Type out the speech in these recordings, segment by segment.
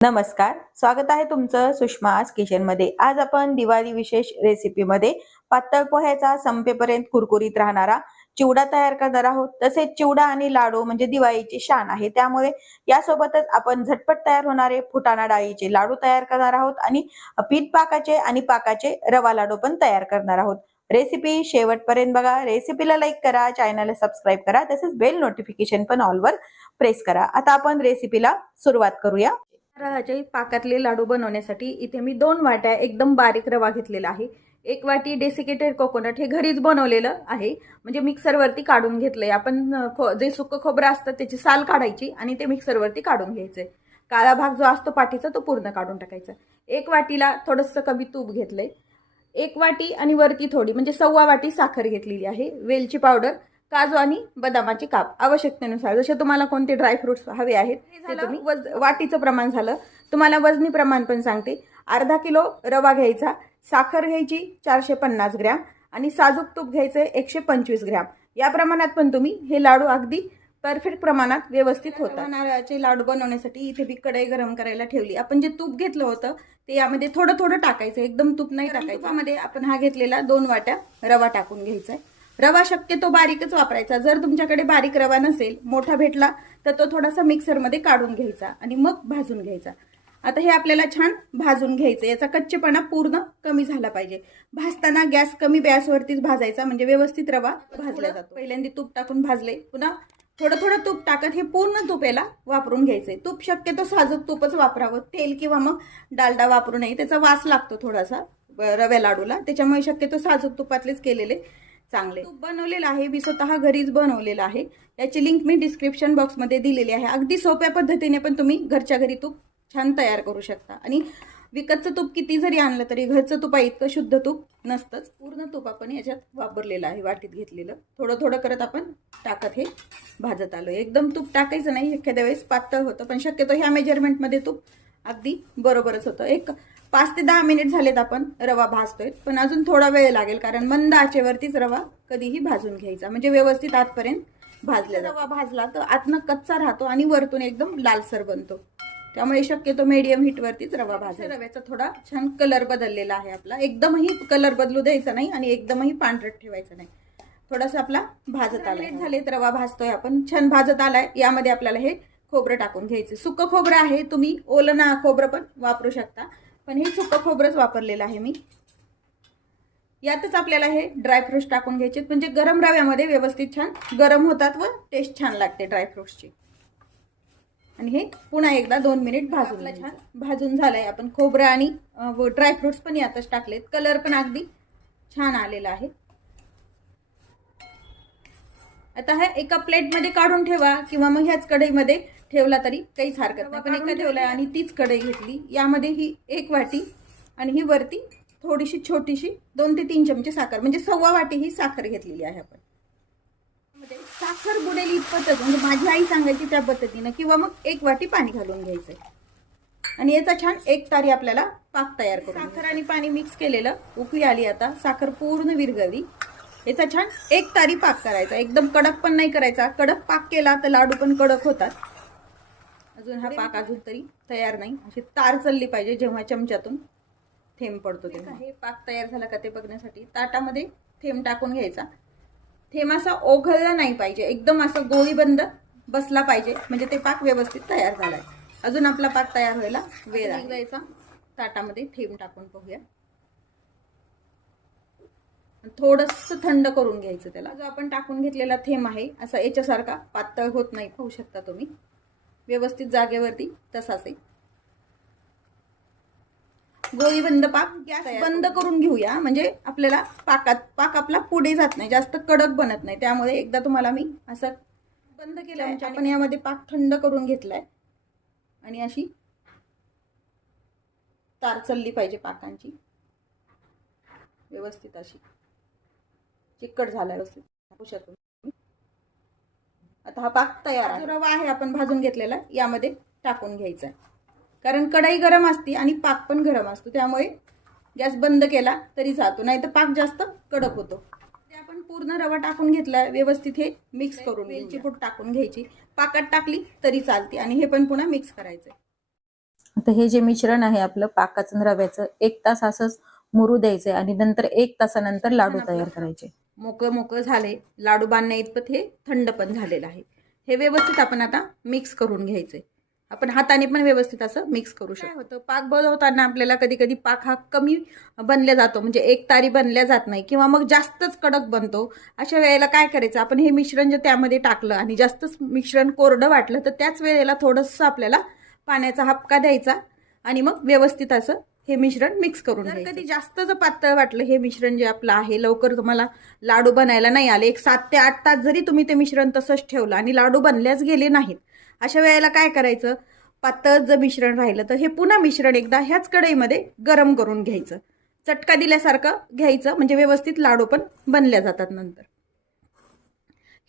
नमस्कार, स्वागत आहे तुमचं सुषमाज किचन मध्ये। आज आपण दिवाळी विशेष रेसिपी मध्ये पातळ पोह्याचा संपेपर्यंत कुरकुरीत राहणारा चिवडा तयार करणार आहोत। तसेच चिवडा आणि लाडू म्हणजे दिवाळीची शान आहे, त्यामुळे यासोबतच आपण झटपट तयार होणारे फुटाणा डाळीचे लाडू तयार करणार आहोत आणि पीठ पाकाचे आणि पाकाचे रवा लाडू पण तयार करणार आहोत। रेसिपी शेवटपर्यंत बघा। रेसिपीला लाईक करा, चॅनलला सबस्क्राईब करा, तसेच बेल नोटिफिकेशन पण ऑल वर प्रेस करा। आता आपण रेसिपीला सुरुवात करूया। रव्याचे पाकातले लाडू बनवण्यासाठी इथे मी 2 वाट्या एकदम बारीक रवा घेतलेला आहे। 1 वाटी डेसिकेटेड कोकोनट हे घरीच बनवलेलं आहे, म्हणजे मिक्सरवरती काढून घेतलंय। आपण जे सुक्क खोबरं असतं त्याची साल काढायची आणि ते मिक्सरवरती काढून घ्यायचंय। काळा भाग जो असतो पाठीचा तो पूर्ण काढून टाकायचा। 1 वाटीला थोडंसं कमी तूप घेतलंय। 1 वाटी आणि वरती थोडी म्हणजे 1.25 वाटी साखर घेतलेली आहे। वेलची पावडर, काजू आणि बदामाचे काप आवश्यकतेनुसार, जसे तुम्हाला कोणते ड्रायफ्रुट्स हवे आहेत ते तुम्ही। वाटीचं प्रमाण झालं, तुम्हाला वजनी प्रमाण पण सांगते। अर्धा किलो रवा घ्यायचा, साखर घ्यायची 450 ग्रॅम आणि साजूक तूप घ्यायचं 125 ग्रॅम। या प्रमाणात पण तुम्ही हे लाडू अगदी परफेक्ट प्रमाणात व्यवस्थित होतात। नारळाचे लाडू बनवण्यासाठी इथे मी कढई गरम करायला ठेवली। आपण जे तूप घेतलं होतं ते यामध्ये थोडं थोडं टाकायचं, एकदम तूप नाही टाकायचं। यामध्ये आपण हा घेतलेला 2 वाट्या रवा टाकून घ्यायचा आहे। रवा शक्यतो बारीकच वापरायचा। जर तुमच्याकडे बारीक रवा नसेल, मोठा भेटला तर तो थोडासा मिक्सरमध्ये काढून घ्यायचा आणि मग भाजून घ्यायचा। आता हे आपल्याला छान भाजून घ्यायचं, याचा कच्चेपणा पूर्ण कमी झाला पाहिजे। भाजताना गॅस कमी गॅसवरतीच भाजायचा, म्हणजे व्यवस्थित रवा भाजला जातो। पहिल्यांदा तूप टाकून भाजले, पुन्हा थोडं थोडं तूप टाकत हे पूर्ण तूप याला वापरून घ्यायचंय। तूप शक्यतो साजूक तूपच वापरावं, तेल किंवा मग डालडा वापरू नये, त्याचा वास लागतो थोडासा रव्या लाडूला, त्याच्यामुळे शक्यतो साजूक तुपातलेच केलेले चांगले। तूप बनवलेलं आहे, मी स्वतः घरीच बनवलेलं आहे। याची लिंक मी डिस्क्रिप्शन बॉक्समध्ये दिलेली आहे। अगदी सोप्या पद्धतीने पण तुम्ही घरच्या घरी तूप छान तयार करू शकता। आणि विकतचं तूप किती जरी आणलं तरी घरचं तुपा इतकं शुद्ध तूप नसतंच। पूर्ण तूप आपण याच्यात वापरलेलं आहे, वाटीत घेतलेलं। थोडं थोडं करत आपण टाकत हे भाजत आलो। एकदम तूप टाकायचं नाही, एखाद्या वेळेस पातळ होतं, पण शक्यतो ह्या मेजरमेंटमध्ये तूप अगदी बरोबरच होतं। एक 5 ते 10 मिनिट झालेत आपण रवा भाजतोय, पण अजून थोडा वेळ लागेल, कारण मंद आचेवरतीच रवा कधीही भाजून घ्यायचा, म्हणजे व्यवस्थित आतपर्यंत भाजला। रवा भाजला तर आतनं कच्चा राहतो आणि वरतून एकदम लालसर बनतो, त्यामुळे शक्यतो मीडियम हीटवरतीच रवा भाजायचा। रव्याचा थोडा छान कलर बदललेला आहे आपला, एकदमही कलर बदलू द्यायचा नाही आणि एकदमही पांढरट ठेवायचं नाही। थोडासा आपला भाजत आलाय, झाले तर रवा भाजतोय आपण, छान भाजत आलाय। यामध्ये आपल्याला हे खोबरं टाकून घ्यायचं। सुक्क खोबरं आहे, तुम्ही ओलं ना खोबरं पण वापरू शकता, पण हे सुक्क खोबरंच वापरलेलं आहे मी। यातच आपल्याला हे ड्रायफ्रुट्स टाकून घ्यायचे, म्हणजे गरम रव्यामध्ये व्यवस्थित छान गरम होतात व टेस्ट छान लागते ड्रायफ्रुट्सची। आणि हे पुन्हा एकदा 2 मिनिट भाजून छान भाजून झालंय। आपण खोबरं आणि ड्रायफ्रुट्स पण यातच टाकलेत, कलर पण अगदी छान आलेला आहे। आता हा एका प्लेटमध्ये काढून ठेवा किंवा मग ह्याच कढईमध्ये ठेवला तरी काहीच हरकत नाही। पण एका ठेवलाय आणि तीच कढई घेतली, यामध्ये ही 1 वाटी आणि ही वरती थोडीशी छोटीशी 2 ते 3 चमचे साखर, म्हणजे 1.25 वाटी ही साखर घेतलेली आहे आपण। साखर बुडेल इतपतच, म्हणजे माझी आई सांगायची त्या पद्धतीनं, किंवा मग 1 वाटी पाणी घालून घ्यायचंय आणि याचा छान 1 तारी आपल्याला पाक तयार करून। साखर आणि पाणी मिक्स केलेलं, उकळी आली, आता साखर पूर्ण विरघळली। याचा छान 1 तारी पाक करायचा, एकदम कडक पण नाही करायचा। कडक पाक केला तर लाडू पण कडक होतात। अजून हा पाक अजून तरी तयार नाही, अशी तार चालली पाहिजे जेव्हा चमच्यातून थेंब पडतो तेव्हा। हे पाक तयार झाला का ते बघण्यासाठी ताटामध्ये थेंब टाकून घ्यायचा। थेंब असा ओघळला नाही पाहिजे, एकदम असं गोळीबंद बसला पाहिजे, म्हणजे ते पाक व्यवस्थित तयार झालाय। अजून आपला पाक तयार व्हायला वेळ आहे। ताटामध्ये थेंब टाकून पाहूया, थोडंसं थंड करून घ्यायचं त्याला। जो आपण टाकून घेतलेला थेंब आहे असा याच्यासारखा पातळ होत नाही, पाहू शकता तुम्ही, व्यवस्थित जागेवरती तसाच आहे। गोळी बंद पाक, गॅस बंद करून घेऊया, म्हणजे आपल्याला पाक आपला पुढे जात नाही, जास्त कडक बनत नाही। त्यामुळे एकदा तुम्हाला मी असं बंद केलंय, आपण यामध्ये पाक थंड करून घेतलाय आणि अशी तार चालली पाहिजे पाकांची, व्यवस्थित अशी चिकट झालाय व्यवस्थित, पाहू शकतो। आता हा पाक तयार आहे। रवा आहे आपण भाजून घेतलेला, यामध्ये टाकून घ्यायचा, कारण कढई गरम असते आणि पाक पण गरम असतो, त्यामुळे गॅस बंद केला तरी जातो, नाही तर पाक जास्त कडक होतो। आपण पूर्ण रवा टाकून घेतला, व्यवस्थित हे मिक्स करून, वेलची पूड टाकून घ्यायची, पाकात टाकली तरी चालते आणि हे पण पुन्हा मिक्स करायचंय। आता हे जे मिश्रण आहे आपलं पाकाचं आणि रव्याचं 1 तास असंच मुरू द्यायचंय आणि नंतर 1 तासानंतर लाडू तयार करायचे. मोकळं मोकळं झाले, लाडू बांधण्या इतपत हे थंड पण झालेलं आहे. हे व्यवस्थित आपण आता मिक्स करून घ्यायचंय. आपण हाताने पण व्यवस्थित असं मिक्स करू शकतो. काय होतं, पाक बनवताना आपल्याला कधी कधी पाक हा कमी बनला जातो, म्हणजे एक तारी बनल्या जात नाही किंवा मग जास्तच कडक बनतो. अशा वेळेला काय करायचं, आपण हे मिश्रण जे त्यामध्ये टाकलं आणि जास्तच मिश्रण कोरडं वाटलं तर त्याच वेळेला थोडंसं आपल्याला पाण्याचा हापका द्यायचा आणि मग व्यवस्थित असं हे मिश्रण मिक्स करून घ्यायचं. कधी जास्त जर पातळ वाटलं हे मिश्रण जे आपलं आहे, लवकर तुम्हाला लाडू बनायला नाही आले, एक 7 ते 8 तास जरी तुम्ही ते मिश्रण तसंच ठेवलं आणि लाडू बनल्याच गेले नाहीत, अशा वेळेला काय करायचं, पातळ जर मिश्रण राहिलं तर हे पुन्हा मिश्रण एकदा ह्याच कढईमध्ये गरम करून घ्यायचं. चटका दिल्यासारखं घ्यायचं, म्हणजे व्यवस्थित लाडू पण बनल्या जातात नंतर.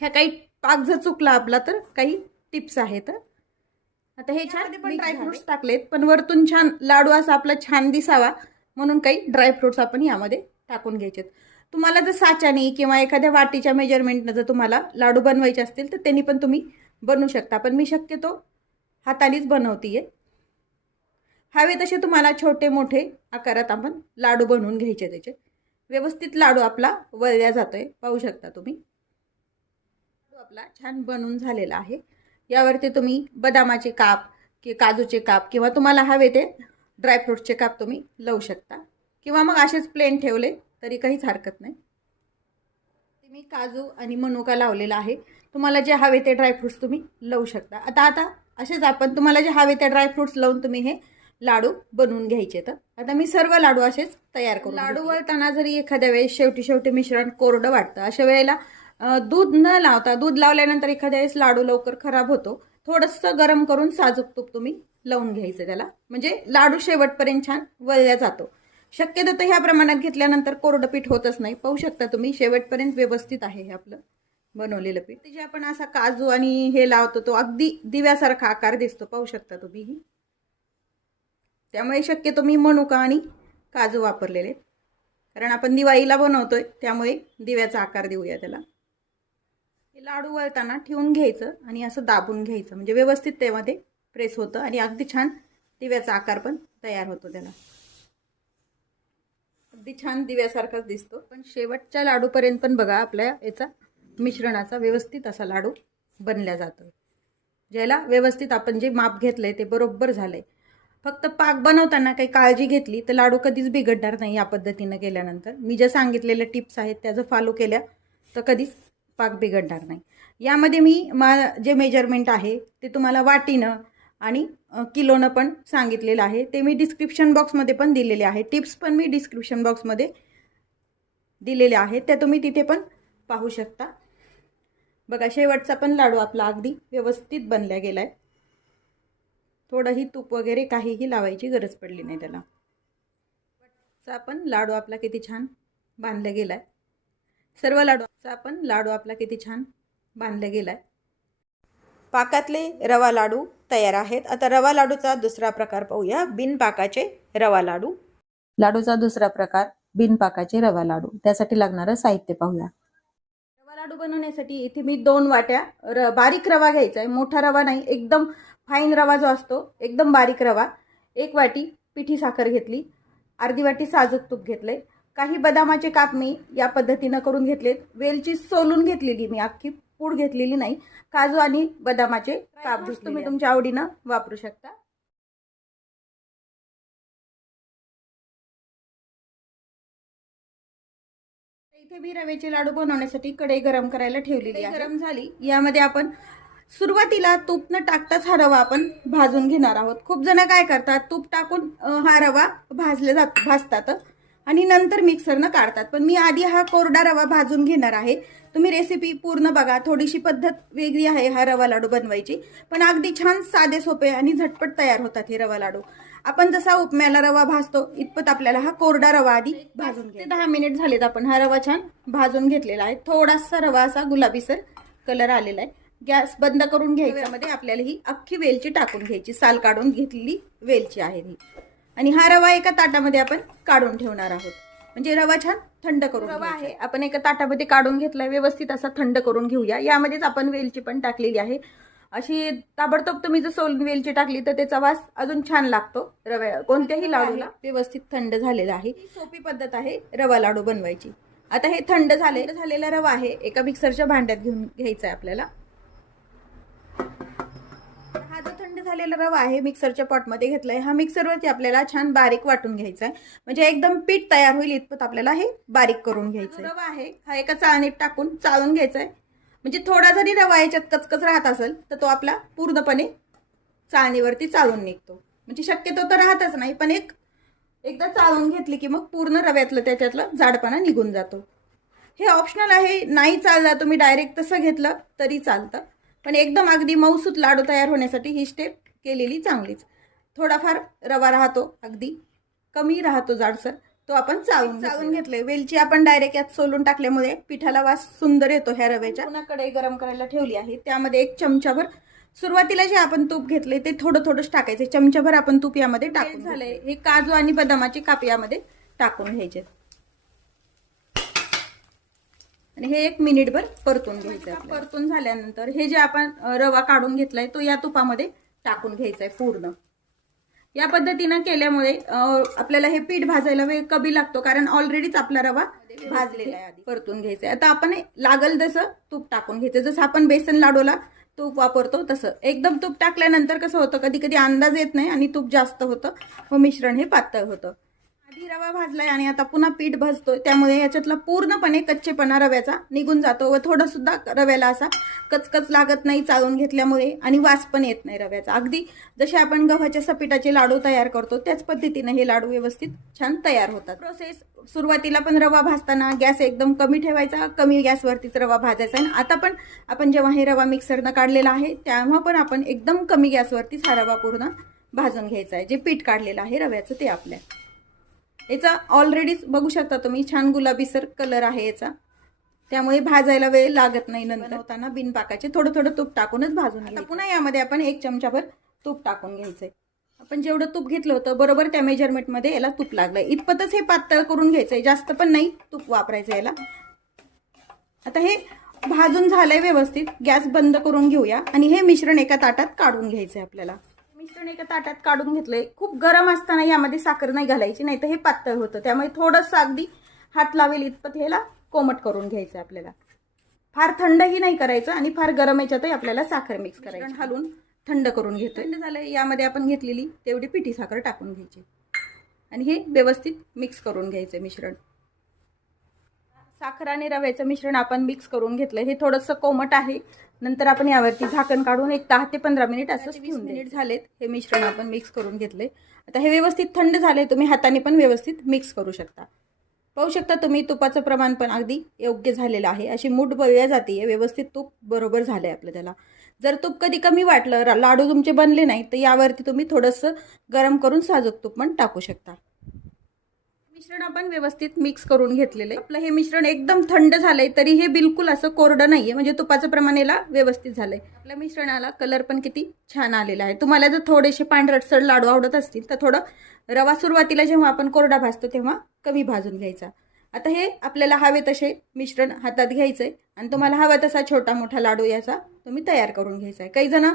ह्या काही पाक जर चुकला आपला तर काही टिप्स आहेत. आता हे छान पण ड्रायफ्रुट्स टाकलेत, पण वरतून छान लाडू असा आपला छान दिसावा म्हणून काही ड्रायफ्रुट्स आपण यामध्ये टाकून घ्यायचे. तुम्हाला जर साच्याने किंवा एखाद्या वाटीच्या मेजरमेंटनं जर तुम्हाला लाडू बनवायचे असतील तर त्यांनी पण तुम्ही बनवू शकता, पण मी शक्यतो हातानेच बनवतीये. हवे तसे तुम्हाला छोटे मोठे आकारात आपण लाडू बनवून घ्यायचे. त्याचे व्यवस्थित लाडू आपला वळल्या जातोय, पाहू शकता तुम्ही. आपला छान बनून झालेला आहे. यावरती तुम्ही बदामाचे काप की काजूचे काप किंवा तुम्हाला हवे ते ड्रायफ्रूटचे काप तुम्ही लावू शकता, किंवा मग असेच प्लेन ठेवले तरी काहीच हरकत नाही. मी काजू आणि मनुका लावलेला आहे, तुम्हाला जे हवे ते ड्रायफ्रुट्स तुम्ही लावू शकता. आता असेच आपण तुम्हाला जे हवे ते ड्रायफ्रुट्स लावून तुम्ही हे लाडू बनवून घ्यायचे. तर आता मी सर्व लाडू असेच तयार करू. लाडू वळताना जरी एखाद्या वेळेस शेवटी मिश्रण कोरडं वाटतं, अशा वेळेला दूध न लावता, दूध लावल्यानंतर एखाद्या वेळेस लाडू लवकर खराब होतो, थोडंसं गरम करून साजूक तूप तुम्ही लावून घ्यायचं त्याला, म्हणजे लाडू शेवटपर्यंत छान वळल्या जातो. शक्यतो तर ह्या प्रमाणात घेतल्यानंतर कोरडं पीठ होतच नाही. पाहू शकता तुम्ही शेवटपर्यंत व्यवस्थित आहे हे आपलं बनवलेलं पीठ. जे आपण असा काजू आणि हे लावतो तो अगदी दिव्यासारखा आकार दिसतो, पाहू शकता तुम्ही. त्यामुळे शक्यतो मी मनुका आणि काजू वापरलेले, कारण आपण दिवाळीला बनवतोय त्यामुळे दिव्याचा आकार देऊया त्याला. हे लाडू वळताना ठेवून घ्यायचं आणि असं दाबून घ्यायचं, म्हणजे व्यवस्थित त्यामध्ये प्रेस होतं आणि अगदी छान दिव्याचा आकार पण तयार होतो त्याला. अगदी छान दिव्यासारखाच दिसतो. पण शेवटच्या लाडूपर्यंत पण बघा आपल्या याचा मिश्रणाचा व्यवस्थित असा लाडू बनला जातो. ज्याला व्यवस्थित आपण जे माप घेतलंय ते बरोबर झालंय. फक्त पाक बनवताना काही काळजी घेतली तर लाडू कधीच बिघडणार नाही. या पद्धतीनं केल्यानंतर मी जे सांगितलेले टिप्स आहेत त्याचं फॉलो केल्या तर कधीच पाक बिघडणार नाही. यामध्ये मी जे मेजरमेंट आहे ते तुम्हाला वाटीनं आणि किलोनं पण सांगितलेलं आहे, ते मी डिस्क्रिप्शन बॉक्समध्ये पण दिलेले आहे. टिप्स पण मी डिस्क्रिप्शन बॉक्समध्ये दिलेले आहेत, त्या तुम्ही तिथे पण पाहू शकता. बघा शेवटचा पण लाडू आपला अगदी व्यवस्थित बनला गेलाय. थोडंही तूप वगैरे काहीही लावायची गरज पडली नाही त्याला. पण लाडू आपला किती छान बांधला गेलाय. सर्व लाडूचा पण लाडू आपला किती छान बांधला गेलाय. पाकातले रवा लाडू तयार आहेत. आता रवा लाडूचा दुसरा प्रकार पाहूया, बिनपाकाचे रवा लाडू. लाडूचा दुसरा प्रकार बिनपाकाचे रवा लाडू. त्यासाठी लागणारं साहित्य पाहूया. रवा लाडू बनवण्यासाठी इथे मी 2 वाट्या बारीक रवा घ्यायचा आहे. मोठा रवा नाही, एकदम फाईन रवा जो असतो एकदम बारीक रवा. 1 वाटी पिठी साखर घेतली, अर्धी वाटी साजूक तूप घेतले, काही बदामाचे काप मी या पद्धतीनं करून घेतलेत. वेलची सोलून घेतलेली मी, अख्खी पूड घेतलेली नाही. काजू आणि बदामाचे काप तुम्ही तुमच्या आवडीनं वापरू शकता. इथे मी रव्याचे लाडू बनवण्यासाठी कढई गरम करायला ठेवलेली आहे. गरम झाली, यामध्ये आपण सुरुवातीला तूप न टाकताच हा रवा आपण भाजून घेणार आहोत. खूप जण काय करतात, तूप टाकून हा रवा भाजतात आणि नंतर मिक्सरनं काढतात, पण मी आधी हा कोरडा रवा भाजून घेणार आहे. तुम्ही रेसिपी पूर्ण बघा, थोडीशी पद्धत वेगळी आहे हा रवा लाडू बनवायची, पण अगदी छान साधे सोपे आणि झटपट तयार होतात हे रवा लाडू. आपण जसा उपम्याला रवा भाजतो इतपत आपल्याला हा कोरडा रवा आधी भाजून घ्या. 10 मिनिट झालेत, आपण हा रवा छान भाजून घेतलेला आहे. थोडासा रवा असा गुलाबीसर कलर आलेला आहे. गॅस बंद करून घ्यायचा. मध्ये आपल्याला ही अख्खी वेलची टाकून घ्यायची, साल काढून घेतलेली वेलची आहे ही. आणि हा रवा एका ताटामध्ये आपण काढून ठेवणार आहोत, म्हणजे रवा छान थंड करून. रवा आहे आपण एका ताटामध्ये काढून घेतलाय, व्यवस्थित असा थंड करून घेऊया. यामध्येच आपण वेलची पण टाकलेली आहे. अशी ताबडतोब तुम्ही जर सोलून वेलची टाकली तर त्याचा वास अजून छान लागतो रव्या कोणत्याही लाडूला. व्यवस्थित थंड झालेला आहे. सोपी पद्धत आहे रवा लाडू बनवायची. आता हे थंड झालेला रवा आहे एका मिक्सरच्या भांड्यात घेऊन घ्यायचा आहे आपल्याला. हा जो थंड झालेला रवा आहे मिक्सरच्या पॉटमध्ये घेतलाय. हा मिक्सरवरती आपल्याला छान बारीक वाटून घ्यायचा आहे, म्हणजे एकदम पीठ तयार होईल इतपत आपल्याला हे बारीक करून घ्यायचं. रवा आहे हा एका चाळणीत टाकून चाळून घ्यायचा आहे, म्हणजे थोडा जरी रवा याच्यात कचकच राहत असेल तर तो आपला पूर्णपणे चाळणीवरती चाळून निघतो. म्हणजे शक्यतो तर राहतच नाही, पण एकदा चाळून घेतली की मग पूर्ण रव्यातलं त्याच्यातलं जाडपणा निघून जातो. हे ऑप्शनल आहे, नाही चालला तुम्ही डायरेक्ट तसं घेतलं तरी चालतं, पण एकदम अगदी मऊसूत लाडू तयार होण्यासाठी ही स्टेप केलेली चांगलीच. थोडाफार रवा राहतो, अगदी कमी राहतो जाडसर, तो आपण चाळून घेतले. वेलची आपण डायरेक्ट यात सोलून टाकल्यामुळे पिठाला वास सुंदर येतो ह्या रव्याच्या. पुन्हा कढई गरम करायला ठेवली आहे, त्यामध्ये 1 चमचाभर सुरुवातीला जे आपण तूप घेतले ते थोडंच टाकायचे. चमचाभर आपण तूप यामध्ये टाकून झालंय. हे काजू आणि बदामाचे काप यामध्ये टाकून घ्यायचे आणि हे 1 मिनिटभर परतून घ्यायचं. परतून झाल्यानंतर हे जे आपण रवा काढून घेतलाय तो या तुपामध्ये टाकून घ्यायचा आहे पूर्ण. या पद्धतीनं केल्यामुळे आपल्याला हे पीठ भाजायला वेळ कमी लागतो, कारण ऑलरेडीच आपला रवा भाजलेला आहे. आधी परतून घ्यायचा. आता आपण लागल तसं तूप टाकून घ्यायचं. जसं आपण बेसन लाडूला तूप वापरतो तसं एकदम तूप टाकल्यानंतर कसं होतं कधी कधी अंदाज येत नाही आणि तूप जास्त होतं व मिश्रण हे पातळ होतं. आधी रवा भाजलाय आणि आता पुन्हा पीठ भाजतोय, त्यामुळे याच्यातला पूर्णपणे कच्चेपणा रव्याचा निघून जातो व थोडा सुद्धा रव्याला असा कचकच लागत नाही चाळून घेतल्यामुळे, आणि वास पण येत नाही रव्याचा. अगदी जसे आपण गव्हाच्या सपीठाचे लाडू तयार करतो त्याच पद्धतीने हे लाडू व्यवस्थित छान तयार होतात. प्रोसेस सुरुवातीला पण रवा भाजताना गॅस एकदम कमी ठेवायचा, कमी गॅसवरतीच रवा भाजायचा. आणि आता पण आपण जेव्हा हे रवा मिक्सरनं काढलेला आहे तेव्हा पण आपण एकदम कमी गॅसवरतीच हा रवा पूर्ण भाजून घ्यायचा आहे. जे पीठ काढलेलं आहे रव्याचं ते आपल्या याचा ऑलरेडीच बघू शकता तुम्ही छान गुलाबीसर कलर आहे याचा, त्यामुळे भाजायला वेळ लागत नाही. नंतर होताना बिनपाकाचे थोडं तूप टाकूनच भाजून घ्यायचं. पुन्हा यामध्ये आपण 1 चमचाभर तूप टाकून घ्यायचंय. आपण जेवढं तूप घेतलं होतं बरोबर त्या मेजरमेंटमध्ये याला तूप लागलंय. इतपतच हे पातळ करून घ्यायचंय, जास्त पण नाही तूप वापरायचं याला. आता हे भाजून झालंय व्यवस्थित, गॅस बंद करून घेऊया आणि हे मिश्रण एका ताटात काढून घ्यायचंय आपल्याला. मिश्रण एका ताटात काढून घेतलंय. खूप गरम असताना यामध्ये साखर नाही घालायची, नाही तर हे पातळ होतं, त्यामुळे थोडंसं अगदी हात लावेल इतपत ह्याला कोमट करून घ्यायचं आपल्याला. फार थंडही नाही करायचं आणि फार गरम याच्यातही आपल्याला साखर मिक्स करायची. हलवून थंड करून घेतोय. थंड झालंय, यामध्ये आपण घेतलेली तेवढी पिठी साखर टाकून घ्यायची आणि हे व्यवस्थित मिक्स करून घ्यायचं मिश्रण. साखर आणि रव्याचं मिश्रण आपण मिक्स करून घेतलंय. हे थोडंसं कोमट आहे. नंतर आपण यावरती झाकण काढून 10 ते 15 मिनिट असं 20 मिनिट झालेत. हे मिश्रण आपण मिक्स करून घेतले. आता हे व्यवस्थित थंड झाले, तुम्ही हाताने पण व्यवस्थित मिक्स करू शकता. पाहू शकता तुम्ही तुपाचं प्रमाण पण अगदी योग्य झालेलं आहे. अशी मूठ बळल्या जाते, व्यवस्थित तूप बरोबर झालंय आपलं त्याला. जर तूप कधी कमी वाटलं, लाडू तुमचे बनले नाही, तर यावरती तुम्ही थोडंसं गरम करून साजूक तूप पण टाकू शकता. मिश्रण आपण व्यवस्थित मिक्स करून घेतलेलं आहे. आपलं हे मिश्रण एकदम थंड झालंय, तरी हे बिलकुल असं कोरडं नाहीये, म्हणजे तुपाचं प्रमाण याला व्यवस्थित झालंय. आपल्या मिश्रणाला कलर पण किती छान आलेला आहे. तुम्हाला जर थोडेसे पांढरटसर लाडू आवडत असतील तर थोडं रवा सुरुवातीला जेव्हा आपण कोरडा भाजतो तेव्हा कमी भाजून घ्यायचा. आता हे आपल्याला हवे तसे मिश्रण हातात घ्यायचंय आणि तुम्हाला हवा तसा छोटा मोठा लाडू याचा तुम्ही तयार करून घ्यायचा आहे. काही जण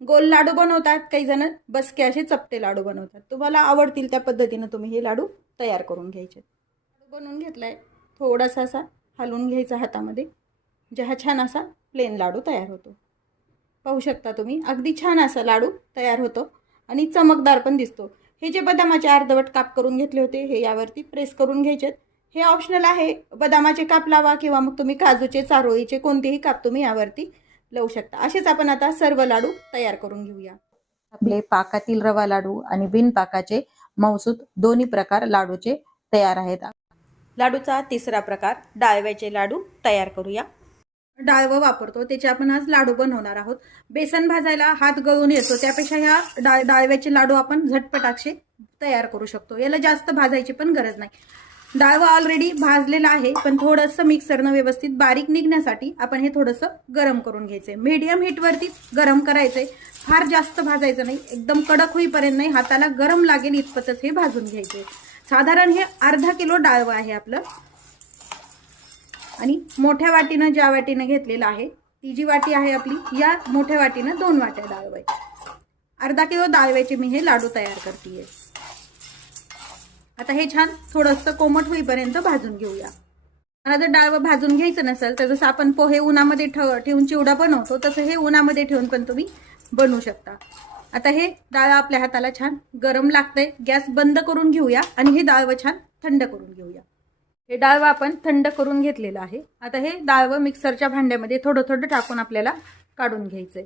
गोल लाडू बनवतात, काही जण बसके असे चपटे लाडू बनवतात. तुम्हाला आवडतील त्या पद्धतीनं तुम्ही हे लाडू तयार करून घ्यायचे. लाडू बनवून घेतलाय, थोडासा असा हलवून घ्यायचा हातामध्ये, म्हणजे हा छान असा प्लेन लाडू तयार होतो. पाहू शकता तुम्ही अगदी छान असा लाडू तयार होतो आणि चमकदार पण दिसतो. हे जे बदामाचे अर्धवट काप करून घेतले होते हे यावरती प्रेस करून घ्यायचे. हे ऑप्शनल आहे, बदामाचे काप लावा किंवा मग तुम्ही काजूचे, चारोळीचे कोणतेही काप तुम्ही यावरती लावू शकता. असेच आपण आता सर्व लाडू तयार करून घेऊया. आपले पाकातील रवा लाडू आणि बिनपाकाचे मऊसूत दोन्ही प्रकार लाडूचे तयार आहेत. लाडूचा तिसरा प्रकार डाळव्याचे लाडू तयार करूया. डाळवं वापरतो त्याचे आपण आज लाडू बनवणार आहोत. बेसन भाजायला हात गळून येतो, त्यापेक्षा ह्या डाळव्याचे लाडू आपण झटपट असे तयार करू शकतो. याला जास्त भाजायची पण गरज नाही. डाळवा ऑलरेडी भाजलेला आहे, पण थोडंसं मिक्सरनं व्यवस्थित बारीक निघण्यासाठी आपण हे थोडंसं गरम करून घ्यायचंय. मीडियम हीटवरती गरम करायचंय, फार जास्त भाजायचं नाही, एकदम कडक होईपर्यंत नाही, हाताला गरम लागेल इतपतच हे भाजून घ्यायचे. साधारण हे अर्धा किलो डाळवा आहे आपलं आणि मोठ्या वाटीनं ज्या वाटीनं घेतलेलं आहे ती जी वाटी आहे आपली, या मोठ्या वाटीनं 2 वाट्या डाळ आहे. अर्धा किलो डाळव्याचे मी हे लाडू तयार करते. आता हे छान थोडंसं कोमट होईपर्यंत भाजून घेऊया. मला जर डाळ भाजून घ्यायचं नसेल तर जसं आपण पोहे उन्हामध्ये ठेवून चिवडा बनवतो तसं हे उन्हामध्ये ठेवून पण तुम्ही बनवू शकता. आता हे डाळ आपल्या हाताला छान गरम लागतंय. गॅस बंद करून घेऊया आणि हे डाळ छान थंड करून घेऊया. हे डाळ आपण थंड करून घेतलेलं आहे. आता हे डाळ मिक्सरच्या भांड्यामध्ये थोडं थोडं टाकून आपल्याला काढून घ्यायचंय.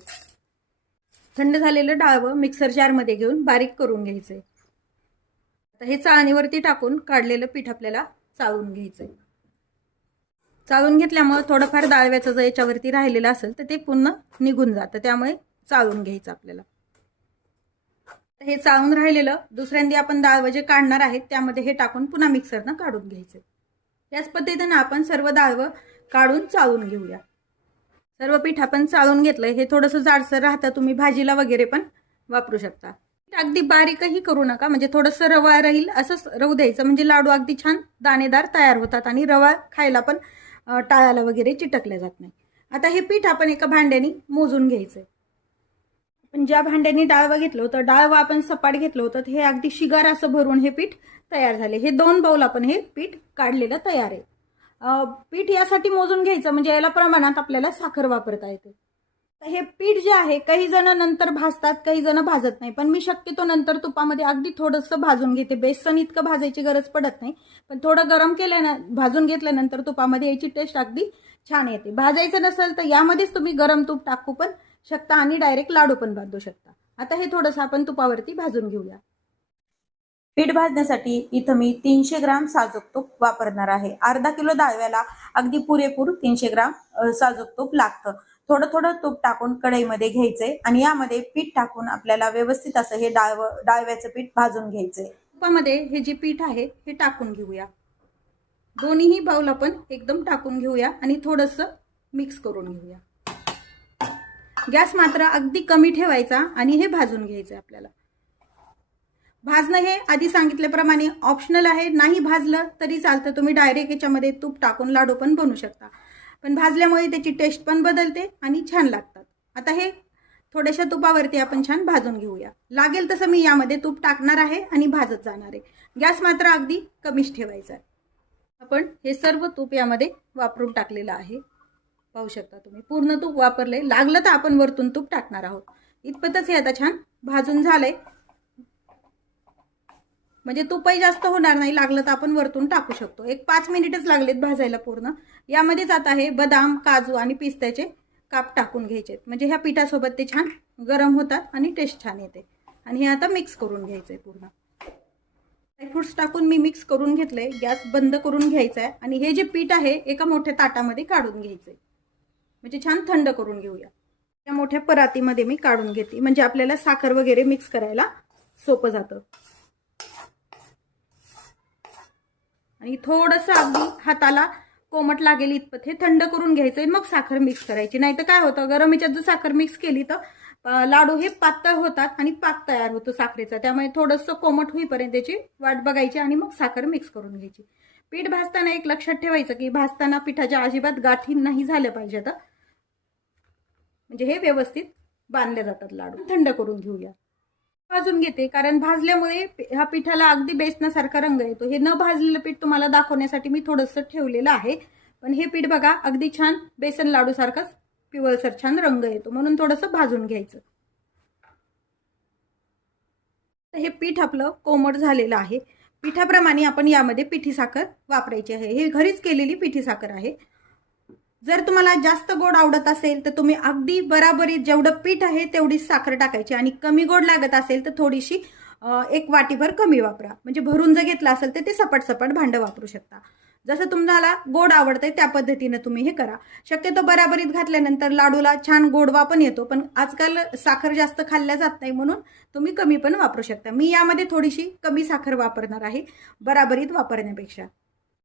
थंड झालेलं डाळ मिक्सर जारमध्ये घेऊन बारीक करून घ्यायचंय. आता हे चाळणीवरती टाकून काढलेलं पीठ आपल्याला चाळून घ्यायचंय. चाळून घेतल्यामुळे थोडंफार डाळव्याचं जर याच्यावरती राहिलेलं असेल तर ते पूर्ण निघून जातं, त्यामुळे चाळून घ्यायचं आपल्याला. हे चाळून राहिलेलं दुसऱ्यांदा आपण डाळ जे काढणार आहेत त्यामध्ये हे टाकून पुन्हा मिक्सरनं काढून घ्यायचं. याच पद्धतीने आपण सर्व डाळ काढून चाळून घेऊया. सर्व पीठ आपण चाळून घेतलंय. हे थोडंसं जाडसर राहतं, तुम्ही भाजीला वगैरे पण वापरू शकता. अगदी बारीकही करू नका, म्हणजे थोडंसं रवा राहील असंच राहू द्यायचं, म्हणजे लाडू अगदी छान दाणेदार तयार होतात आणि रवा खायला पण टाळाला वगैरे चिटकल्या जात नाही. आता हे पीठ आपण एका भांड्याने मोजून घ्यायचंय. पण ज्या भांड्याने डाळ घेतलं होतं, डाळ आपण सपाट घेतलं होतं, हे अगदी शिगार असं भरून हे पीठ तयार झाले. हे 2 बाउल आपण हे पीठ काढलेलं तयार आहे. पीठ यासाठी मोजून घ्यायचं म्हणजे याला प्रमाणात आपल्याला साखर वापरता येते. तर हे पीठ जे आहे काही जण नंतर भाजतात, काही जण भाजत नाही, पण मी शक्यतो नंतर तुपामध्ये अगदी थोडंसं भाजून घेते. बेसन इतकं भाजायची गरज पडत नाही, पण थोडं गरम भाजून घेतल्यानंतर तुपामध्ये याची टेस्ट अगदी छान येते. भाजायचं नसेल तर यामध्येच तुम्ही गरम तूप टाकू पण शकता आणि डायरेक्ट लाडू पण बांधू शकता. आता हे थोडंसं आपण तुपावरती भाजून घेऊया. पीठ भाजण्यासाठी इथं मी 300 ग्राम साजूक तूप वापरणार आहे. अर्धा किलो डाळव्याला अगदी पुरेपूर 300 ग्राम साजूक तूप लागतं. थोडं थोडं तूप टाकून कढईमध्ये घ्यायचंय आणि यामध्ये पीठ टाकून आपल्याला व्यवस्थित असं हे डाळव्याचं पीठ भाजून घ्यायचंय. तुपामध्ये हे जे पीठ आहे हे टाकून घेऊया. दोन्हीही बाउल आपण एकदम टाकून घेऊया आणि थोडंसं मिक्स करून घेऊया. गॅस मात्र अगदी कमी ठेवायचा आणि हे भाजून घ्यायचं आपल्याला. भाजणं हे आधी सांगितल्याप्रमाणे ऑप्शनल आहे. नाही भाजलं तरी चालतं, तुम्ही डायरेक्ट याच्यामध्ये तूप टाकून लाडू पण बनवू शकता, पण भाजल्यामुळे त्याची टेस्ट पण बदलते आणि छान लागतात. आता हे थोड्याशा तुपावरती आपण छान भाजून घेऊया. लागेल तसं मी यामध्ये तूप टाकणार आहे आणि भाजत जाणार आहे. गॅस मात्र अगदी कमीच ठेवायचा आहे. आपण हे सर्व तूप यामध्ये वापरून टाकलेलं आहे. पाहू शकता तुम्ही पूर्ण तूप वापरले. लागलं तर आपण वरतून तूप टाकणार आहोत. इतपतच हे आता छान भाजून झालंय, म्हणजे तुपही जास्त होणार नाही. लागलं तर आपण वरतून टाकू शकतो. एक 5 मिनिटच लागलेत भाजायला पूर्ण. यामध्येच आता हे बदाम, काजू आणि पिस्त्याचे काप टाकून घ्यायचे, म्हणजे ह्या पिठासोबत ते छान गरम होतात आणि टेस्ट छान येते. आणि हे आता मिक्स करून घ्यायचंय. पूर्ण ड्रायफ्रुट्स टाकून मी मिक्स करून घेतलंय. गॅस बंद करून घ्यायचा आहे आणि हे जे पीठ आहे एका मोठ्या ताटामध्ये काढून घ्यायचंय, म्हणजे छान थंड करून घेऊया. या मोठ्या परातीमध्ये मी काढून घेते, म्हणजे आपल्याला साखर वगैरे मिक्स करायला सोपं जातं. आणि थोडंसं अगदी हाताला कोमट लागेल इतपत हे थंड करून घ्यायचं, मग साखर मिक्स करायची. नाही तर काय होतं, गरम याच्यात जर साखर मिक्स केली तर लाडू हे पातळ होतात आणि पाक तयार होतो साखरेचा. त्यामुळे थोडंसं कोमट होईपर्यंत त्याची वाट बघायची आणि मग साखर मिक्स करून घ्यायची. पीठ भाजताना एक लक्षात ठेवायचं की भाजताना पिठाच्या अजिबात गाठी नाही झाल्या पाहिजेत, म्हणजे हे व्यवस्थित बांधले जातात लाडू. थंड करून घेऊया. भाजून घेते, कारण भाजल्यामुळे ह्या पिठाला अगदी बेसनासारखा रंग येतो. हे न भाजलेलं पीठ तुम्हाला दाखवण्यासाठी मी थोडंसं ठेवलेलं आहे, पण हे पीठ बघा अगदी छान बेसन लाडू सारखाच पिवळसर छान रंग येतो, म्हणून थोडंसं भाजून घ्यायचं. तर हे पीठ आपलं कोमट झालेलं आहे. पिठाप्रमाणे आपण यामध्ये पिठी साखर वापरायची आहे. हे घरीच केलेली पिठी साखर आहे. जर तुम्हाला जास्त गोड आवडत असेल तर तुम्ही अगदी बराबरीत जेवढं पीठ आहे तेवढीच साखर टाकायची, आणि कमी गोड लागत असेल तर थोडीशी 1 वाटीभर कमी वापरा. म्हणजे भरून जर घेतलं असेल तर ते सपाट सपाट भांडं वापरू शकता. जसं तुम्हाला गोड आवडतंय त्या पद्धतीने तुम्ही हे करा. शक्यतो बराबरीत घातल्यानंतर लाडूला छान गोडवा पण येतो, पण आजकाल साखर जास्त खाल्ल्या जात नाही, म्हणून तुम्ही कमी पण वापरू शकता. मी यामध्ये थोडीशी कमी साखर वापरणार आहे बराबरीत वापरण्यापेक्षा.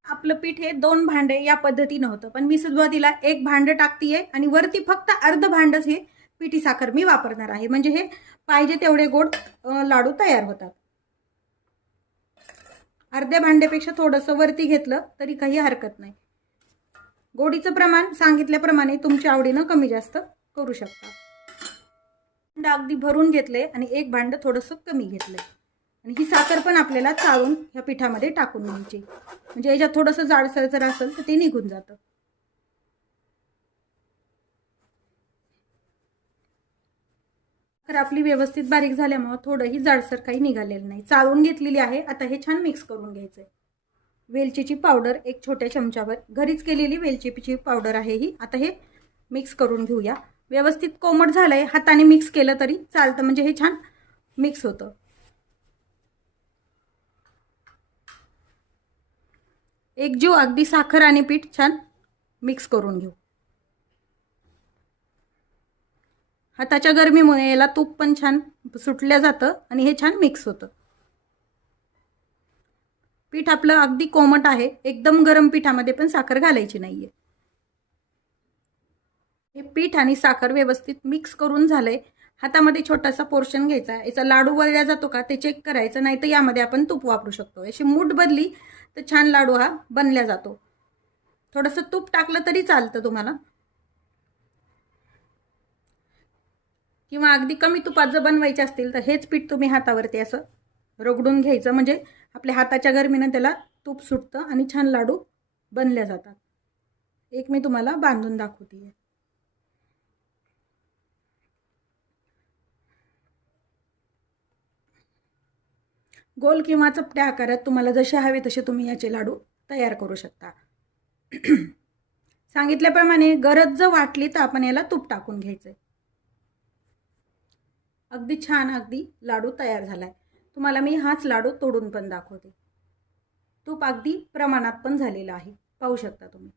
आपलं पीठ हे 2 भांडे या पद्धतीनं होतं, पण मी सुरुवातीला 1 भांडं टाकतीये आणि वरती फक्त अर्ध भांडच हे पिठी साखर मी वापरणार आहे, म्हणजे हे पाहिजे तेवढे गोड लाडू तयार होतात. अर्ध्या भांड्यापेक्षा थोडंसं वरती घेतलं तरी काही हरकत नाही. गोडीचं प्रमाण सांगितल्याप्रमाणे तुमच्या आवडीनं कमी जास्त करू शकता. भांड अगदी भरून घेतले आणि एक भांड थोडंसं कमी घेतलंय. आणि ही साखर पण आपल्याला चाळून ह्या पिठामध्ये टाकून घ्यायची, म्हणजे याच्यात थोडंसं जाडसर जर असेल तर ते निघून जातं. तर आपली व्यवस्थित बारीक झाल्यामुळे थोडंही जाडसर काही निघालेलं नाही. चाळून घेतलेली आहे. आता हे छान मिक्स करून घ्यायचंय. वेलचीची पावडर एक छोट्या चमचाभर, घरीच केलेली वेलचीची पावडर आहे ही. आता हे मिक्स करून घेऊया. व्यवस्थित कोमट झालंय, हाताने मिक्स केलं तरी चालतं, म्हणजे हे छान मिक्स होतं. एकजीव अगदी साखर आणि पीठ छान मिक्स करून घेऊ. हाताच्या गरमीमुळे याला तूप पण छान सुटल्या जातं आणि हे छान मिक्स होतं. पीठ आपलं अगदी कोमट आहे. एकदम गरम पिठामध्ये पण साखर घालायची नाहीये. हे पीठ आणि साखर व्यवस्थित मिक्स करून झालंय. हातामध्ये छोटासा पोर्शन घ्यायचा. याचा लाडू वळला जातो का ते चेक करायचं, नाही तर यामध्ये आपण तूप वापरू शकतो. अशी मूठ बदली तर छान लाडू हा बनला जातो. थोडंसं तूप टाकलं तरी चालतं तुम्हाला, किंवा अगदी कमी तुपात जर बनवायचे असतील तर हेच पीठ तुम्ही हातावरती असं रगडून घ्यायचं, म्हणजे आपल्या हाताच्या गरमीनं त्याला तूप सुटतं आणि छान लाडू बनले जातात. एक मी तुम्हाला बांधून दाखवते. गोल किंवा चपट्या आकारात तुम्हाला जसे हवे तसे तुम्ही याचे लाडू तयार करू शकता. सांगितल्याप्रमाणे गरज जर वाटली तर आपण याला तूप टाकून घ्यायचंय. अगदी छान अगदी लाडू तयार झालाय. तुम्हाला मी हाच लाडू तोडून पण दाखवते. तूप अगदी प्रमाणात पण झालेलं आहे, पाहू शकता तुम्ही.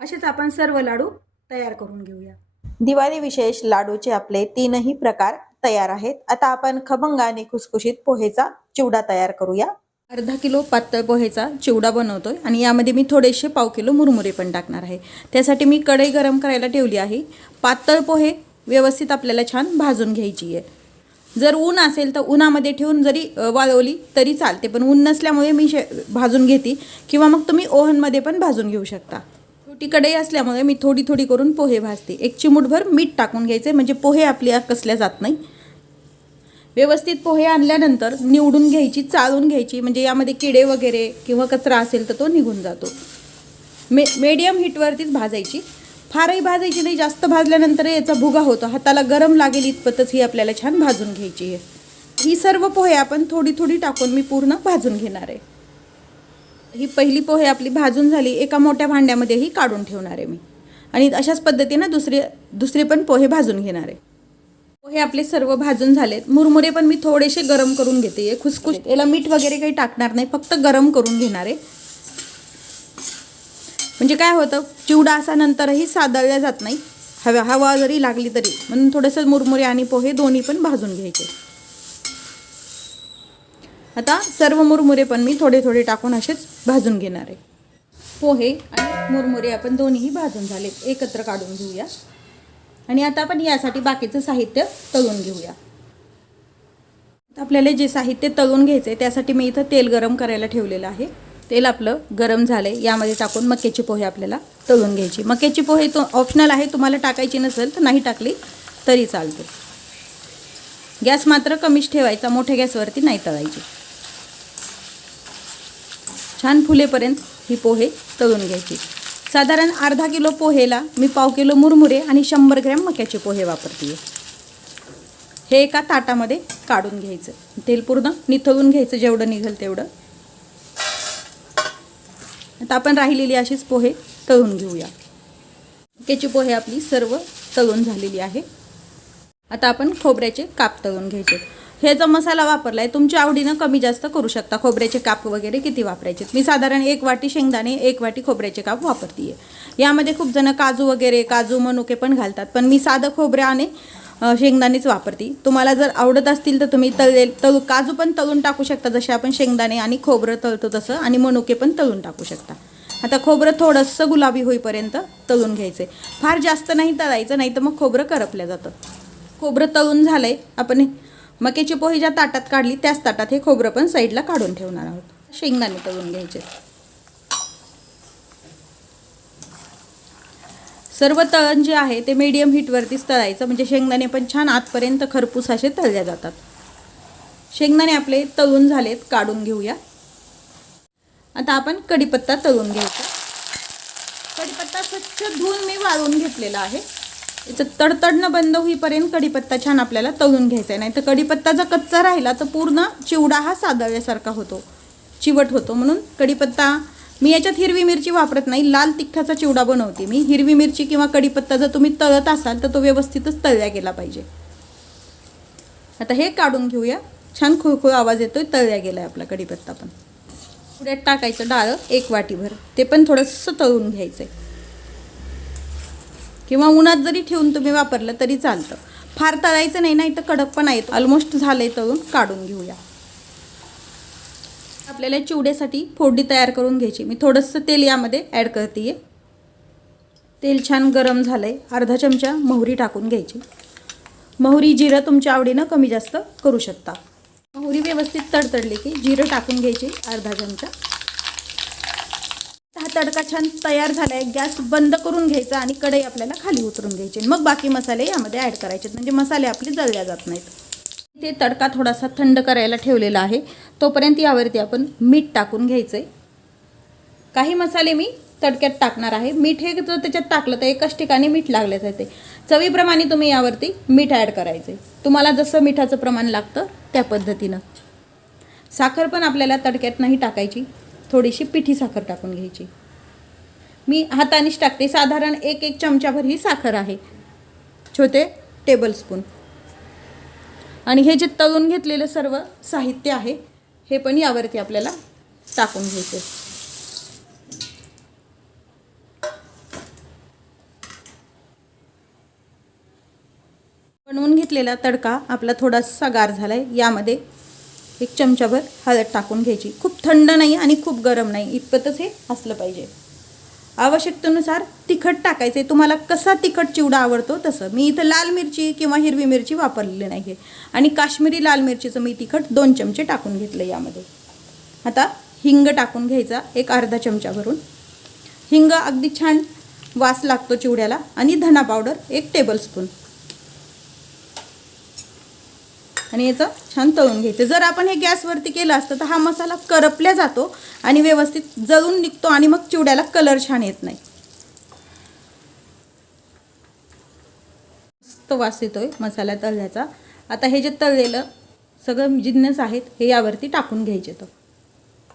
असेच आपण सर्व लाडू तयार करून घेऊया. दिवाळी विशेष लाडूचे आपले 3ही प्रकार तयार आहेत. आता आपण खमंग आणि खुसखुशीत पोहेचा चिवडा तयार करूया. अर्धा किलो पातळ पोहेचा चिवडा बनवतोय आणि यामध्ये मी थोडेसे पाव किलो मुरमुरे पण टाकणार आहे. त्यासाठी मी कढई गरम करायला ठेवली आहे. पातळ पोहे व्यवस्थित आपल्याला छान भाजून घ्यायची आहे. जर ऊन असेल तर उन्हामध्ये ठेवून जरी वाळवली तरी चालते, पण ऊन नसल्यामुळे मी भाजून घेते, किंवा मग तुम्ही ओव्हनमध्ये पण भाजून घेऊ शकता. छोटी कढई असल्यामुळे मी थोडी थोडी करून पोहे भाजते. एक चिमूटभर मीठ टाकून घ्यायचे, म्हणजे पोहे आपल्या कसल्या जात नाही. व्यवस्थित पोहे आणल्यानंतर निवडून घ्यायची, चाळून घ्यायची, म्हणजे यामध्ये किडे वगैरे किंवा कचरा असेल तर तो निघून जातो. मीडियम हीटवरतीच भाजायची, फारही भाजायची नाही. जास्त भाजल्यानंतर याचा भुगा होतो, हाताला गरम लागेल इतपतच ही आपल्याला छान भाजून घ्यायची आहे. ही सर्व पोहे आपण थोडी थोडी टाकून मी पूर्ण भाजून घेणार आहे. ही पहिली पोहे आपली भाजून झाली. एका मोठ्या भांड्यामध्येही काढून ठेवणार आहे मी, आणि अशाच पद्धतीनं दुसरे पण पोहे भाजून घेणार आहे. पोहे आपले सर्व भाजून झालेत. मुरमुरे पण मी थोडेसे गरम करून घेते, खुसखुशीत. याला मीठ वगैरे काही टाकणार नाही, फक्त गरम करून घेणार आहे. म्हणजे काय होतं, चिवडा असा नंतरही सादळल्या जात नाही, हवा जरी लागली तरी. म्हणून थोडंसं मुरमुरे आणि पोहे दोन्ही पण भाजून घ्यायचे. आता सर्व मुरमुरे पण मी थोडे थोडे टाकून असेच भाजून घेणार आहे. पोहे आणि मुरमुरे आपण दोन्हीही भाजून झालेत, एकत्र काढून घेऊया. आणि आता आपण यासाठी बाकीचं साहित्य तळून घेऊया. आपल्याला जे साहित्य तळून घ्यायचं आहे त्यासाठी मी इथं तेल गरम करायला ठेवलेलं आहे. तेल आपलं गरम झालंय, यामध्ये टाकून मक्याची पोहे आपल्याला तळून घ्यायची. मक्याची पोहे तो ऑप्शनल आहे, तुम्हाला टाकायची नसेल तर नाही टाकली तरी चालते. गॅस मात्र कमीच ठेवायचा, मोठ्या गॅसवरती नाही तळायची. छान फुलेपर्यंत ही पोहे तळून घ्यायची. साधारण अर्धा किलो पोहेला मी पाव किलो मुरमुरे आणि 100 ग्रॅम मक्याचे पोहे वापरते. हे एका ताटामध्ये काढून घ्यायचं, तेल पूर्ण निथळून घ्यायचं, जेवढं निघेल तेवढं. आता आपण राहिलेली अशीच पोहे तळून घेऊया. मक्याची पोहे आपली सर्व तळून झालेली आहे. आता आपण खोबऱ्याचे काप तळून घ्यायचे. हे जो मसाला वापरला आहे तुमच्या आवडीनं कमी जास्त करू शकता. खोबऱ्याचे काप वगैरे किती वापरायचे, मी साधारण 1 वाटी शेंगदाणे 1 वाटी खोबऱ्याचे काप वापरते. यामध्ये खूप जण काजू वगैरे काजू मनुके पण घालतात, पण मी साधं खोबऱ्या आणि शेंगदाणेच वापरते. तुम्हाला जर आवडत असतील तर तुम्ही काजू पण तळून टाकू शकता, जसे आपण शेंगदाणे आणि खोबरं तळतो तसं, आणि मनुके पण तळून टाकू शकता. आता खोबरं थोडंसं गुलाबी होईपर्यंत तळून घ्यायचे, फार जास्त नाही तळायचं, नाही तर मग खोबरं करपलं जातं. खोबरं तळून झालंय. आपण मक्याची पोहे ज्या ताटात काढली त्याच ताटात हे खोबरं पण साईडला काढून ठेवणार आहोत. शेंगदाणे तळून घ्यायचे. सर्व तळण जे आहे ते मीडियम हीटवरतीच तळायचं, म्हणजे शेंगदाणे पण छान आतपर्यंत खरपूस असे तळले जातात. शेंगदाणे आपले तळून झालेत, काढून घेऊया. आता आपण कढीपत्ता तळून घ्यायचा. कढीपत्ता स्वच्छ धुवून मी वाळवून घेतलेला आहे. याचं तडतडणं बंद होईपर्यंत कढीपत्ता छान आपल्याला तळून घ्यायचा आहे. नाही तर कढीपत्ता जर कच्चा राहिला तर पूर्ण चिवडा हा सादळल्यासारखा होतो, चिवट होतो. म्हणून कढीपत्ता मी याच्यात हिरवी मिरची वापरत नाही, लाल तिखटाचा चिवडा बनवते मी. हिरवी मिरची किंवा कढीपत्ता जर तुम्ही तळत असाल तर तो व्यवस्थितच तळला गेला पाहिजे. आता हे काढून घेऊया. छान खुळखुळ आवाज येतोय, तळला गेलाय आपला कढीपत्ता. पण पुढे टाकायचं डाळ 1 वाटीभर, ते पण थोडंसं तळून घ्यायचंय. किंवा उन्हात जरी ठेवून तुम्ही वापरलं तरी चालतं. फार तळायचं नाही, नाही तर कडकपणा येतो. ऑलमोस्ट झालंय तळून, काढून घेऊया. आपल्याला चिवड्यासाठी फोडणी तयार करून घ्यायची. मी थोडंसं तेल यामध्ये ॲड करते. तेल छान गरम झालंय. अर्धा चमचा मोहरी टाकून घ्यायची. मोहरी जिरं तुमच्या आवडीनं कमी जास्त करू शकता. मोहरी व्यवस्थित तडतडली की जिरं टाकून घ्यायची अर्धा चमचा. हा तडका छान तयार झालाय. गॅस बंद करून घ्यायचा आणि कढई आपल्याला खाली उतरून घ्यायची. मग बाकी मसाले यामध्ये ॲड करायचे, म्हणजे मसाले आपले जळल्या जात नाहीत. ते तडका थोडासा थंड करायला ठेवलेला आहे. तोपर्यंत यावरती आपण मीठ टाकून घ्यायचं आहे. काही मसाले मी तडक्यात टाकणार आहे. मीठ हे जर त्याच्यात टाकलं तर एकाच ठिकाणी मीठ लागले जाते. चवीप्रमाणे तुम्ही यावरती मीठ ॲड करायचं आहे. तुम्हाला जसं मिठाचं प्रमाण लागतं त्या पद्धतीनं. साखर पण आपल्याला तडक्यात नाही टाकायची, थोडीशी पिठी साखर टाकून घ्यायची. मी हातानेच टाकते. साधारण 1 चमचाभर ही साखर आहे, छोटे टेबलस्पून. आणि हे जे तळून घेतलेलं सर्व साहित्य आहे हे पण यावरती आपल्याला टाकून घ्यायचे. बनवून घेतलेला तडका आपला थोडासा गार झालाय. यामध्ये 1 चमचाभर हळद टाकून घ्यायची. खूप थंड नाही आणि खूप गरम नाही, इतपतच हे असलं पाहिजे. आवश्यकतेनुसार तिखट टाकायचे. तुम्हाला कसा तिखट चिवडा आवडतो तसं. मी इथं लाल मिरची किंवा हिरवी मिरची वापरलेली नाही आहे. आणि काश्मीरी लाल मिरचीचं मी तिखट 2 चमचे टाकून घेतलं यामध्ये. आता हिंग टाकून घ्यायचा, एक अर्धा चमचा भरून. हिंग अगदी छान वास लागतो चिवड्याला. आणि धना पावडर 1 टेबलस्पून. आणि याचं छान तळून घ्यायचं. जर आपण हे गॅसवरती केलं असतं तर हा मसाला करपल्या जातो आणि व्यवस्थित जळून निघतो आणि मग चिवड्याला कलर छान येत नाही. मस्त वास येतोय मसाला तळल्याचा. आता हे जे तळलेलं सगळं जिन्नस आहेत हे यावरती टाकून घ्यायचे. तर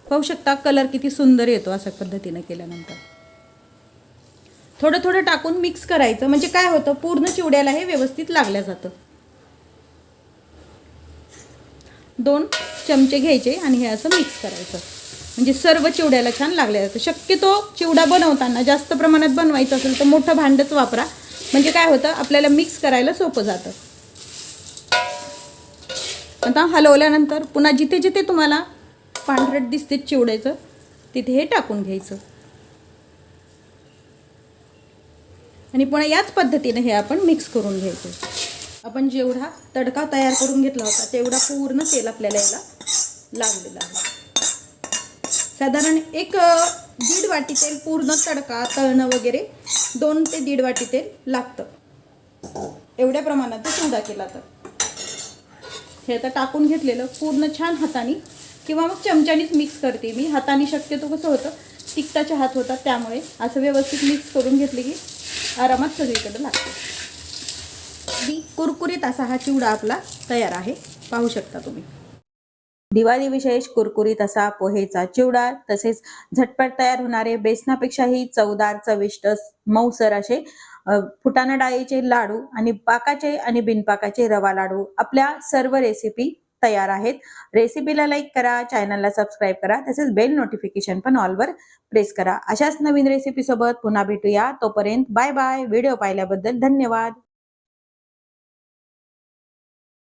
पाहू शकता कलर किती सुंदर येतो अशा पद्धतीने केल्यानंतर. थोडं थोडं टाकून मिक्स करायचं, म्हणजे काय होतं पूर्ण चिवड्याला हे व्यवस्थित लागलं जातं. 2 चमचे घ्यायचे आणि हे असं मिक्स करायचं, म्हणजे सर्व चिवड्याला छान लागले जातं. शक्यतो चिवडा बनवताना जास्त प्रमाणात बनवायचं असेल तर मोठं भांडच वापरा, म्हणजे काय होतं आपल्याला मिक्स करायला सोपं जातं. आता हलवल्यानंतर पुन्हा जिथे जिथे तुम्हाला पांढरट दिसते चिवड्याचं तिथे हे टाकून घ्यायचं. आणि पुन्हा याच पद्धतीने हे आपण मिक्स करून घ्यायचं. आपण जेवढा तडका तयार करून घेतला होता तेवढा पूर्ण तेल आपल्याला याला लागलेलं आहे. साधारण 1-1.5 वाटी तेल पूर्ण तडका तळणं वगैरे 2 ते 1.5 वाटी तेल लागतं. एवढ्या प्रमाणात चिवडा केला तर. हे आता टाकून घेतलेलं पूर्ण छान हाताने किंवा मग चमच्यानेच मिक्स करते मी. हाताने शक्यतो कसं होतं तिखटाचे हात होतात, त्यामुळे असं व्यवस्थित मिक्स करून घेतले की आरामात सगळीकडे लागते. कुरकुरीत असा हा चिवडा आपला तयार आहे, पाहू शकता तुम्ही. दिवाळी विशेष कुरकुरीत असा पोहेचा चिवडा, तसेच झटपट तयार होणारे बेसनापेक्षाही चवदार चविष्ट मऊसर असे फुटाणा डाळीचे लाडू आणि पाकाचे आणि बिनपाकाचे रवा लाडू आपल्या सर्व रेसिपी तयार आहेत. रेसिपीला लाईक करा, चॅनलला सबस्क्राईब करा, तसेच बेल नोटिफिकेशन पण ऑलवर प्रेस करा. अशाच नवीन रेसिपी सोबत पुन्हा भेटूया. तोपर्यंत बाय बाय. व्हिडिओ पाहिल्याबद्दल धन्यवाद.